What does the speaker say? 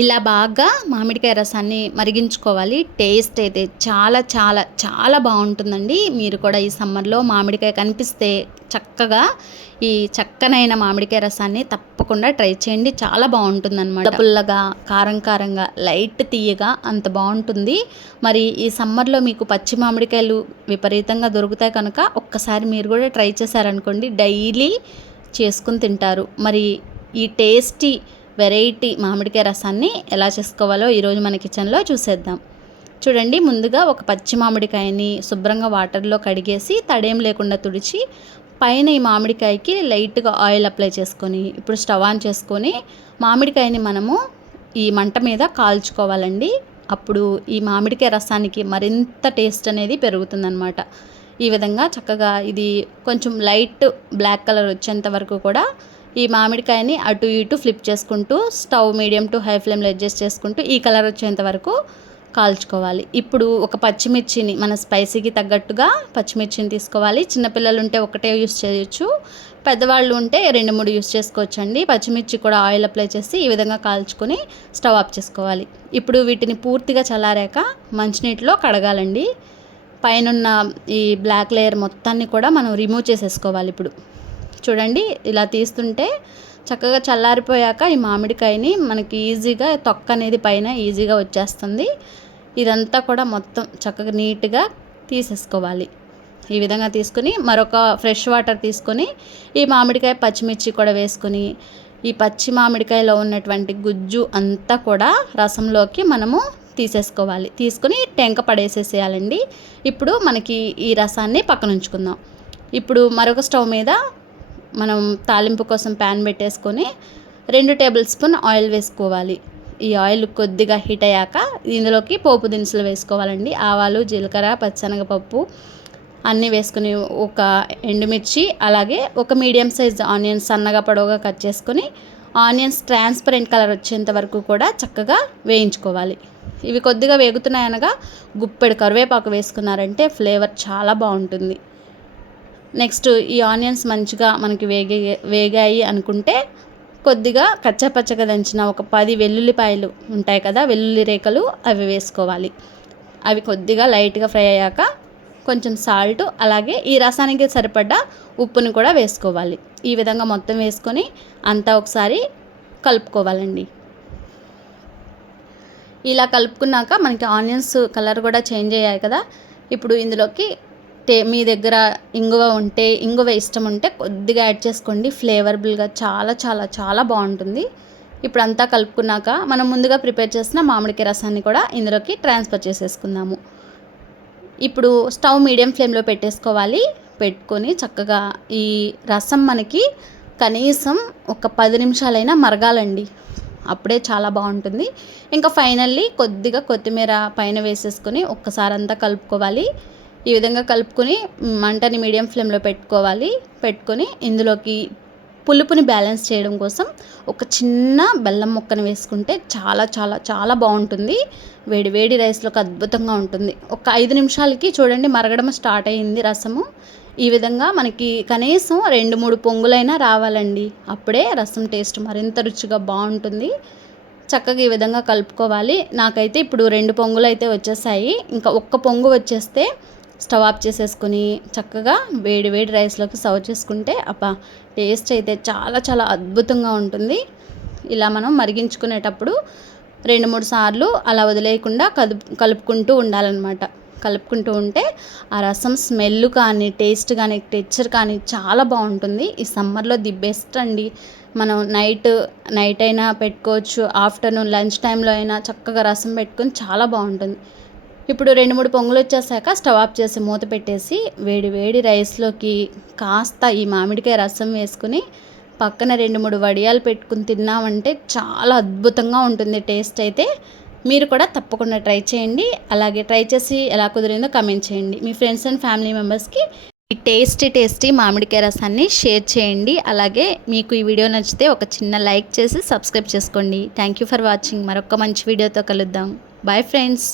ఇలా బాగా మామిడికాయ రసాన్ని మరిగించుకోవాలి. టేస్ట్ అయితే చాలా చాలా చాలా బాగుంటుందండి. మీరు కూడా ఈ సమ్మర్లో మామిడికాయ కనిపిస్తే చక్కగా ఈ చక్కనైన మామిడికాయ రసాన్ని తప్పకుండా ట్రై చేయండి. చాలా బాగుంటుంది అనమాట పుల్లగా కారం కారంగా లైట్ తీయగా అంత బాగుంటుంది. మరి ఈ సమ్మర్లో మీకు పచ్చి మామిడికాయలు విపరీతంగా దొరుకుతాయి కనుక ఒక్కసారి మీరు కూడా ట్రై చేశారనుకోండి డైలీ చేసుకుని తింటారు. మరి ఈ టేస్టీ వెరైటీ మామిడికాయ రసాన్ని ఎలా చేసుకోవాలో ఈరోజు మన కిచెన్లో చూసేద్దాం. చూడండి ముందుగా ఒక పచ్చి మామిడికాయని శుభ్రంగా వాటర్లో కడిగేసి తడేం లేకుండా తుడిచి పైన ఈ మామిడికాయకి లైట్గా ఆయిల్ అప్లై చేసుకొని ఇప్పుడు స్టవ్ ఆన్ చేసుకొని మామిడికాయని మనము ఈ మంట మీద కాల్చుకోవాలండి. అప్పుడు ఈ మామిడికాయ రసానికి మరింత టేస్ట్ అనేది పెరుగుతుందన్నమాట. ఈ విధంగా చక్కగా ఇది కొంచెం లైట్ బ్లాక్ కలర్ వచ్చేంత వరకు కూడా ఈ మామిడికాయని అటు ఇటు ఫ్లిప్ చేసుకుంటూ స్టవ్ మీడియం టు హై ఫ్లేమ్లో అడ్జస్ట్ చేసుకుంటూ ఈ కలర్ వచ్చేంత వరకు కాల్చుకోవాలి. ఇప్పుడు ఒక పచ్చిమిర్చిని మన స్పైసీకి తగ్గట్టుగా పచ్చిమిర్చిని తీసుకోవాలి. చిన్నపిల్లలు ఉంటే ఒకటే యూస్ చేయొచ్చు. పెద్దవాళ్ళు ఉంటే రెండు మూడు యూస్ చేసుకోవచ్చు అండి పచ్చిమిర్చి కూడా ఆయిల్ అప్లై చేసి ఈ విధంగా కాల్చుకొని స్టవ్ ఆఫ్ చేసుకోవాలి. ఇప్పుడు వీటిని పూర్తిగా చల్లారాక మంచినీటిలో కడగాలండి. పైనున్న ఈ బ్లాక్ లేయర్ మొత్తాన్ని కూడా మనం రిమూవ్ చేసేసుకోవాలి ఇప్పుడు. చూడండి ఇలా తీస్తుంటే చక్కగా చల్లారిపోయాక ఈ మామిడికాయని మనకి ఈజీగా తొక్క అనేది పైన ఈజీగా వచ్చేస్తుంది. ఇదంతా కూడా మొత్తం చక్కగా నీట్గా తీసేసుకోవాలి. ఈ విధంగా తీసుకుని మరొక ఫ్రెష్ వాటర్ తీసుకొని ఈ మామిడికాయ పచ్చిమిర్చి కూడా వేసుకొని ఈ పచ్చి మామిడికాయలో ఉన్నటువంటి గుజ్జు అంతా కూడా రసంలోకి మనము తీసేసుకోవాలి. తీసుకుని టెంక పడేసేసేయాలండి. ఇప్పుడు మనకి ఈ రసాన్ని పక్కన ఉంచుకుందాం. ఇప్పుడు మరొక స్టవ్ మీద మనం తాలింపు కోసం ప్యాన్ పెట్టేసుకొని రెండు టేబుల్ స్పూన్ ఆయిల్ వేసుకోవాలి. ఈ ఆయిల్ కొద్దిగా హీట్ అయ్యాక ఇందులోకి పోపు దినుసులు వేసుకోవాలండి. ఆవాలు జీలకర్ర పచ్చనగపప్పు అన్నీ వేసుకుని ఒక ఎండుమిర్చి అలాగే ఒక మీడియం సైజ్ ఆనియన్స్ సన్నగా పొడవుగా కట్ చేసుకొని ఆనియన్స్ ట్రాన్స్పరెంట్ కలర్ వచ్చేంత వరకు కూడా చక్కగా వేయించుకోవాలి. ఇవి కొద్దిగా వేగుతున్నాయనగా గుప్పెడు కరివేపాకు వేసుకున్నారంటే ఫ్లేవర్ చాలా బాగుంటుంది. నెక్స్ట్ ఈ ఆనియన్స్ మంచిగా మనకి వేగే వేగాయి అనుకుంటే కొద్దిగా కచ్చపచ్చగా దంచిన ఒక పది వెల్లుల్లిపాయలు ఉంటాయి కదా వెల్లుల్లి రేఖలు అవి వేసుకోవాలి. అవి కొద్దిగా లైట్గా ఫ్రై అయ్యాక కొంచెం సాల్ట్ అలాగే ఈ రసానికి సరిపడ్డ ఉప్పుని కూడా వేసుకోవాలి. ఈ విధంగా మొత్తం వేసుకొని అంతా ఒకసారి కలుపుకోవాలండి. ఇలా కలుపుకున్నాక మనకి ఆనియన్స్ కలర్ కూడా చేంజ్ అయ్యాయి కదా ఇప్పుడు ఇందులోకి టే మీ దగ్గర ఇంగువ ఉంటే ఇంగువ ఇష్టం ఉంటే కొద్దిగా యాడ్ చేసుకోండి. ఫ్లేవర్బుల్గా చాలా చాలా చాలా బాగుంటుంది. ఇప్పుడు అంతా కలుపుకున్నాక మనం ముందుగా ప్రిపేర్ చేసిన మామిడికాయ రసాన్ని కూడా ఇందులోకి ట్రాన్స్ఫర్ చేసేసుకుందాము. ఇప్పుడు స్టవ్ మీడియం ఫ్లేమ్లో పెట్టేసుకోవాలి. పెట్టుకొని చక్కగా ఈ రసం మనకి కనీసం ఒక పది నిమిషాలైనా మరగాలండి. అప్పుడే చాలా బాగుంటుంది. ఇంకా ఫైనల్లీ కొద్దిగా కొత్తిమీర పైన వేసేసుకొని ఒక్కసారి అంతా కలుపుకోవాలి. ఈ విధంగా కలుపుకొని మంటని మీడియం ఫ్లేమ్లో పెట్టుకోవాలి. పెట్టుకొని ఇందులోకి పులుపుని బ్యాలెన్స్ చేయడం కోసం ఒక చిన్న బెల్లం ముక్కను వేసుకుంటే చాలా చాలా చాలా బాగుంటుంది. వేడి వేడి రైస్లోకి అద్భుతంగా ఉంటుంది. ఒక ఐదు నిమిషాలకి చూడండి మరగడం స్టార్ట్ అయ్యింది రసము. ఈ విధంగా మనకి కనీసం రెండు మూడు పొంగులైనా రావాలండి. అప్పుడే రసం టేస్ట్ మరింత రుచిగా బాగుంటుంది. చక్కగా ఈ విధంగా కలుపుకోవాలి. నాకైతే ఇప్పుడు రెండు పొంగులు అయితే వచ్చేసాయి. ఇంకా ఒక్క పొంగు వచ్చేస్తే స్టవ్ ఆఫ్ చేసేసుకొని చక్కగా వేడి వేడి రైస్లోకి సర్వ్ చేసుకుంటే అబ్బా టేస్ట్ అయితే చాలా చాలా అద్భుతంగా ఉంటుంది. ఇలా మనం మరిగించుకునేటప్పుడు రెండు మూడు సార్లు అలా వదిలేయకుండా కలుపు కలుపుకుంటూ ఉండాలన్నమాట. కలుపుకుంటూ ఉంటే ఆ రసం స్మెల్ కానీ టేస్ట్ కానీ టెక్చర్ కానీ చాలా బాగుంటుంది. ఈ సమ్మర్లో ది బెస్ట్ అండి. మనం నైట్ నైట్ అయినా పెట్టుకోవచ్చు ఆఫ్టర్నూన్ లంచ్ టైంలో అయినా చక్కగా రసం పెట్టుకొని చాలా బాగుంటుంది. ఇప్పుడు రెండు మూడు పొంగులు వచ్చేసాక స్టవ్ ఆఫ్ చేసి మూత పెట్టేసి వేడి వేడి రైస్లోకి కాస్త ఈ మామిడికాయ రసం వేసుకుని పక్కన రెండు మూడు వడియాలు పెట్టుకుని తిన్నామంటే చాలా అద్భుతంగా ఉంటుంది టేస్ట్ అయితే. మీరు కూడా తప్పకుండా ట్రై చేయండి. అలాగే ట్రై చేసి ఎలా కుదిరిందో కమెంట్ చేయండి. మీ ఫ్రెండ్స్ అండ్ ఫ్యామిలీ మెంబర్స్కి ఈ టేస్టీ టేస్టీ మామిడికాయ రసాన్ని షేర్ చేయండి. అలాగే మీకు ఈ వీడియో నచ్చితే ఒక చిన్న లైక్ చేసి సబ్స్క్రైబ్ చేసుకోండి. థ్యాంక్ యూ ఫర్ వాచింగ్ మరొక మంచి వీడియోతో కలుద్దాం. Bye friends